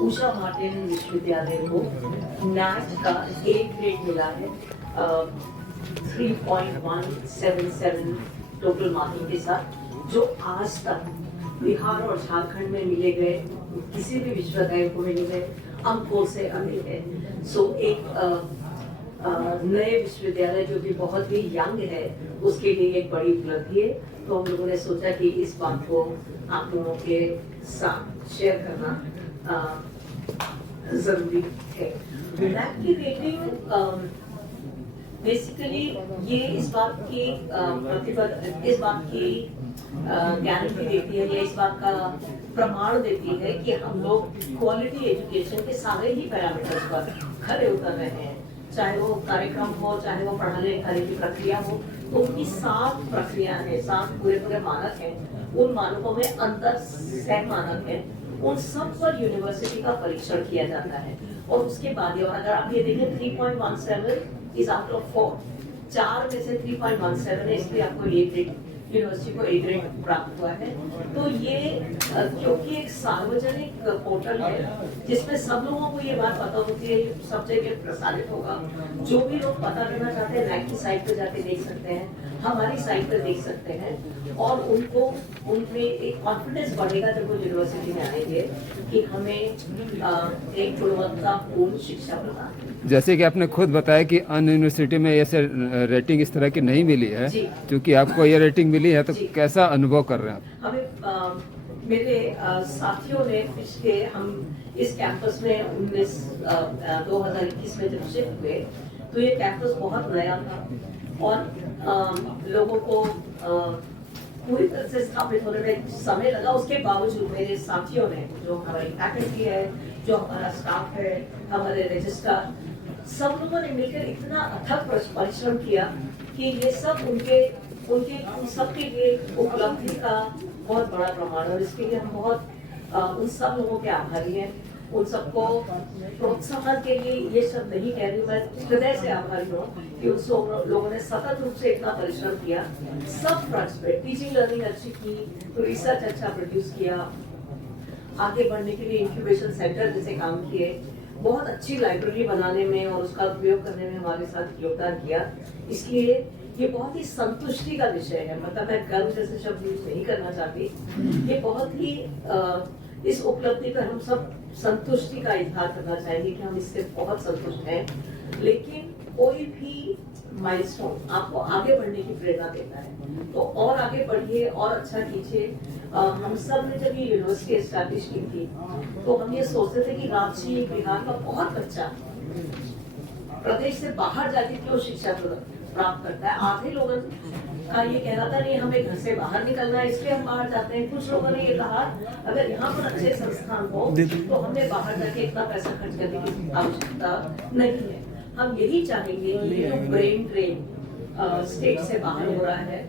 Usha Martin विश्वविद्यालय को NAAC का ए ग्रेड मिला है 3.177 टोटल मार्किंग के साथ, जो आज तक बिहार और झारखंड में मिले गए किसी भी विश्वविद्यालय को मिले गए अंकों से अधिक है। सो एक नए विश्वविद्यालय जो भी बहुत ही यंग है उसके लिए एक बड़ी उपलब्धि है। तो हम लोगों ने सोचा कि इस बात को आप लोगों के साथ शेयर करना जरूरी है। नैक की रेटिंग बेसिकली ये इस बात की गारंटी देती है या इस बात का प्रमाण देती है कि हम लोग क्वालिटी एजुकेशन के सारे ही पैरामीटर्स पर खरे उतर रहे हैं, चाहे वो कार्यक्रम हो, चाहे वो पढ़ाने लिखाने की प्रक्रिया हो। तो उनकी 7 प्रक्रिया है, 7 पूरे मानक हैं। उन मानकों में अंतर 6 मानक है, उन सब पर यूनिवर्सिटी का परीक्षण किया जाता है। और उसके बाद अगर आप ये देखें 3.17 इज आउट ऑफ 4, 4 में से 3.17 है, इसलिए आपको ये ग्रेड यूनिवर्सिटी को ए ग्रेड प्राप्त हुआ है। तो ये क्योंकि एक सार्वजनिक पोर्टल है जिसमें सब लोगों को ये बात पता होती है, सब जगह प्रसारित होगा। जो भी लोग पता करना चाहते हैं नैक की साइट पर जाके देख सकते हैं, हमारी साइट पर देख सकते हैं, और उनको उनमें एक कॉन्फिडेंस बढ़ेगा जब वो यूनिवर्सिटी में आएंगे कि हमें एक गुणवत्तापूर्ण शिक्षा प्रदान। जैसे कि आपने खुद बताया कि अन्य यूनिवर्सिटी में ऐसे रेटिंग इस तरह की नहीं मिली है, क्योंकि आपको ये रेटिंग मिली है, तो कैसा अनुभव कर रहे हैं आप? हमें मेरे साथियों ने पिछले हम इस कैंपस में 2021 में जब शिफ्ट हुए तो ये कैंपस बहुत नया था और लोगों को पूरी तरह से स्थापित होने में समय लगा। उसके बावजूद मेरे साथियों ने, जो हमारी फैकल्टी है, जो हमारा स्टाफ है, हमारे रजिस्ट्रार, सब लोगों ने मिलकर इतना अथक परिश्रम किया कि ये सब उनके सबके लिए उपलब्धि का बहुत बड़ा प्रमाण है। और इसके लिए हम बहुत उन सब लोगों के आभारी हैं। उन सबको प्रोत्साहन के लिए ये शब्द नहीं कह रही, मैं हृदय से आभारी हूँ कि उन सब लोगों ने सतत रूप से इतना परिश्रम किया। सब फ्रंट्स पे टीचिंग लर्निंग अच्छी की, रिसर्च अच्छा प्रोड्यूस किया, आगे बढ़ने के लिए इंक्यूबेशन सेंटर जैसे काम किए, बहुत अच्छी लाइब्रेरी बनाने में और उसका उपयोग करने में हमारे साथ योगदान किया। इसलिए ये बहुत ही संतुष्टि का विषय है। मतलब मैं गर्व जैसे शब्द यूज नहीं करना चाहती, ये बहुत ही इस उपलब्धि पर हम सब संतुष्टि का इजहार करना चाहेंगे कि हम इससे बहुत संतुष्ट हैं। लेकिन कोई भी माइलस्टोन आपको आगे बढ़ने की प्रेरणा देता है, तो और आगे बढ़िए और अच्छा कीजिए। हम सब ने जब ये यूनिवर्सिटी एस्टैब्लिश की थी तो हम ये सोचते थे कि रांची बिहार का बहुत बच्चा प्रदेश से बाहर जाके क्यों शिक्षा प्राप्त करता है। आधे लोगों का ये कहना था नहीं हमें घर से बाहर निकलना है इसलिए हम बाहर जाते हैं। कुछ लोगों ने ये कहा अगर यहाँ पर अच्छे संस्थान हो तो हमें बाहर जाके इतना पैसा खर्च करने की आवश्यकता नहीं है। हम यही चाहेंगे कि जो ब्रेन ड्रेन स्टेट से बाहर हो रहा है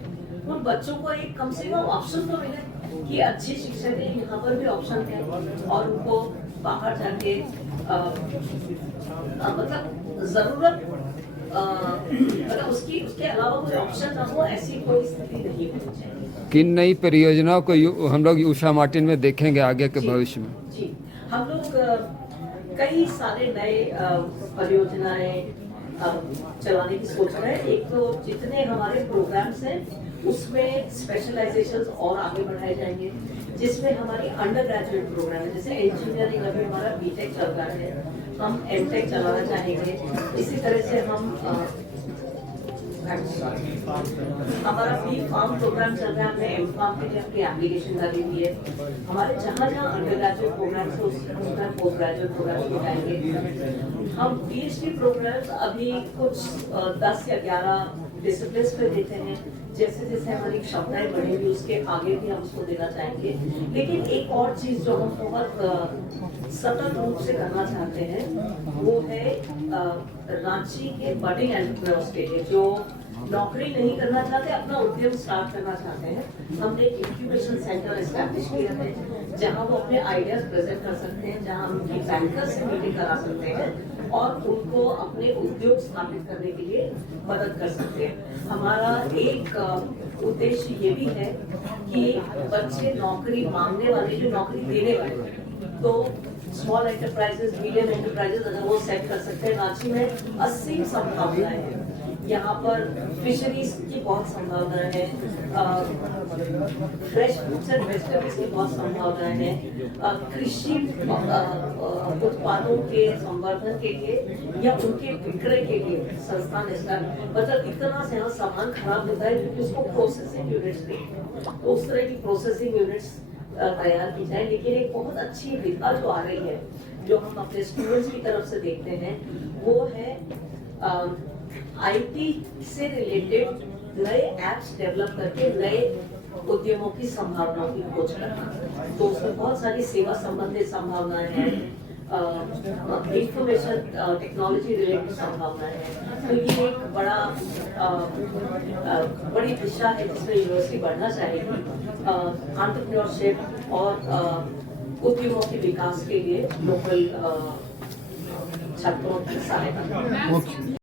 उन बच्चों को एक कम से कम ऑप्शन तो मिले कि अच्छी शिक्षा के यहाँ पर भी ऑप्शन है और उनको बाहर जाके मतलब जरूरत मतलब उसके अलावा कोई ऑप्शन ना हो, ऐसी कोई स्थिति नहीं होनी चाहिए। किन नई परियोजनाओं को हम लोग उषा मार्टिन में देखेंगे आगे के भविष्य में? जी, हम लोग कई सारे नए परियोजनाएं चलाने की सोच रहे हैं। एक तो जितने हमारे प्रोग्राम्स हैं उसमें स्पेशलाइजेशंस और आगे बढ़ाए जाएंगे, जिसमें हमारी अंडर ग्रेजुएट प्रोग्राम है, जैसे इंजीनियरिंग अभी हमारा बीटेक चल रहा है, हम एमटेक चलाना चाहेंगे। इसी तरह से हम हमारा बी फार्म प्रोग्राम चल रहा है, हमने एम फार्म के लिए अपनी एप्लीकेशन डाली हुई है। हमारे जहाँ जहाँ अंडर ग्रेजुएट प्रोग्राम है उसमें पोस्ट ग्रेजुएट प्रोग्राम हो जाएंगे। हम पीएचडी प्रोग्राम्स अभी कुछ 10 या 11 डिसिप्लिन्स पे देते हैं। जैसे जैसे हमारी क्षमताएं बढ़ेंगी उसके आगे भी हम उसको देना चाहेंगे। लेकिन एक और चीज जो हम बहुत सतत रूप से करना चाहते हैं वो है रांची के बडिंग एंटरप्रेन्योर्स के लिए जो नौकरी नहीं करना चाहते, अपना उद्यम स्टार्ट करना चाहते हैं। हमने एक इंक्यूबेशन सेंटर एस्टैब्लिश किया है जहां वो अपने आइडियाज प्रेजेंट कर सकते हैं, जहां हम उनकी बैंकर्स से मीटिंग करा सकते हैं और उनको अपने उद्योग स्थापित करने के लिए मदद कर सकते हैं। हमारा एक उद्देश्य ये भी है कि बच्चे नौकरी मांगने वाले जो नौकरी देने वाले, तो स्मॉल एंटरप्राइजेस, मीडियम एंटरप्राइजेस अगर वो सेट कर सकते हैं, रांची में असीम संभावनाएं हैं। यहाँ पर फिशरीज की बहुत संभावनाएं हैं, फ्रेश फ्रूट्स एंड वेजिटेबल्स की बहुत संभावनाएं हैं, कृषि उत्पादों के संवर्धन के लिए या उनके विक्रय के लिए संस्थान मतलब इतना से यहाँ सामान खराब होता है क्योंकि उसको प्रोसेसिंग यूनिट्स नहीं, तो उस तरह की प्रोसेसिंग यूनिट्स तैयार की जाए। लेकिन एक बहुत अच्छी विधा जो आ रही है, जो हम अपने स्टूडेंट्स की तरफ से देखते हैं, वो है आईटी से रिलेटेड नए एप्स डेवलप करके नए उद्यमों की संभावनाओं की खोज करना। तो उसमें बहुत सारी सेवा संबंधित संभावनाएं हैं, इंफॉर्मेशन टेक्नोलॉजी रिलेटेड संभावनाएं हैं। तो ये एक बड़ी दिशा है जिसमें यूनिवर्सिटी बढ़ना चाहेगी, एंटरप्रेन्योरशिप और उद्यमों के विकास के लिए लोकल छात्रों की सहायता।